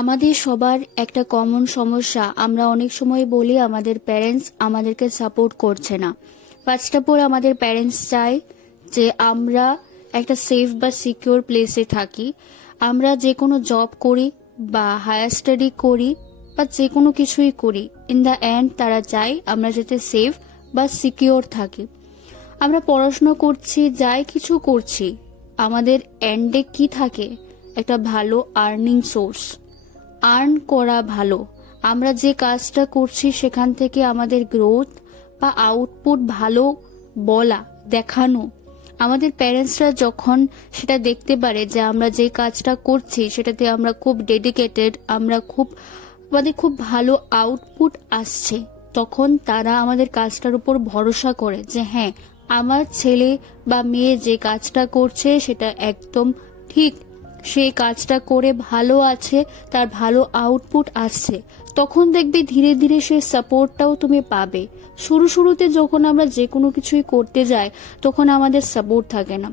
আমাদের সবার একটা কমন সমস্যা, আমরা অনেক সময় বলি আমাদের প্যারেন্টস আমাদেরকে সাপোর্ট করছে না। ফার্স্ট অফ অল আমাদের প্যারেন্টস চায় যে আমরা একটা সেফ বা সিকিউর প্লেসে থাকি। আমরা যে কোনো জব করি বা হায়ার স্টাডি করি বা যে কোনো কিছুই করি, ইন দ্য এন্ড তারা চায় আমরা যাতে সেফ বা সিকিউর থাকি। আমরা পড়াশোনা করছি, যাই কিছু করছি, আমাদের এন্ডে কি থাকে? একটা ভালো আর্নিং সোর্স, আর্ন করা ভালো। আমরা যে কাজটা করছি সেখান থেকে আমাদের গ্রোথ বা আউটপুট ভালো বলা, দেখানো। আমাদের প্যারেন্টসরা যখন সেটা দেখতে পারে যে আমরা যে কাজটা করছি সেটাতে আমরা খুব ডেডিকেটেড, আমাদের খুব ভালো আউটপুট আসছে, তখন তারা আমাদের কাজটার উপর ভরসা করে যে হ্যাঁ, আমার ছেলে বা মেয়ে যে কাজটা করছে সেটা একদম ঠিক, সেই কাজটা করে ভালো আছে, তার ভালো আউটপুট আসছে। তখন দেখবে ধীরে ধীরে সেই সাপোর্টটাও তুমি পাবে। শুরুতে যখন আমরা যে কোনো কিছুই করতে যাই তখন আমাদের সাপোর্ট থাকে না,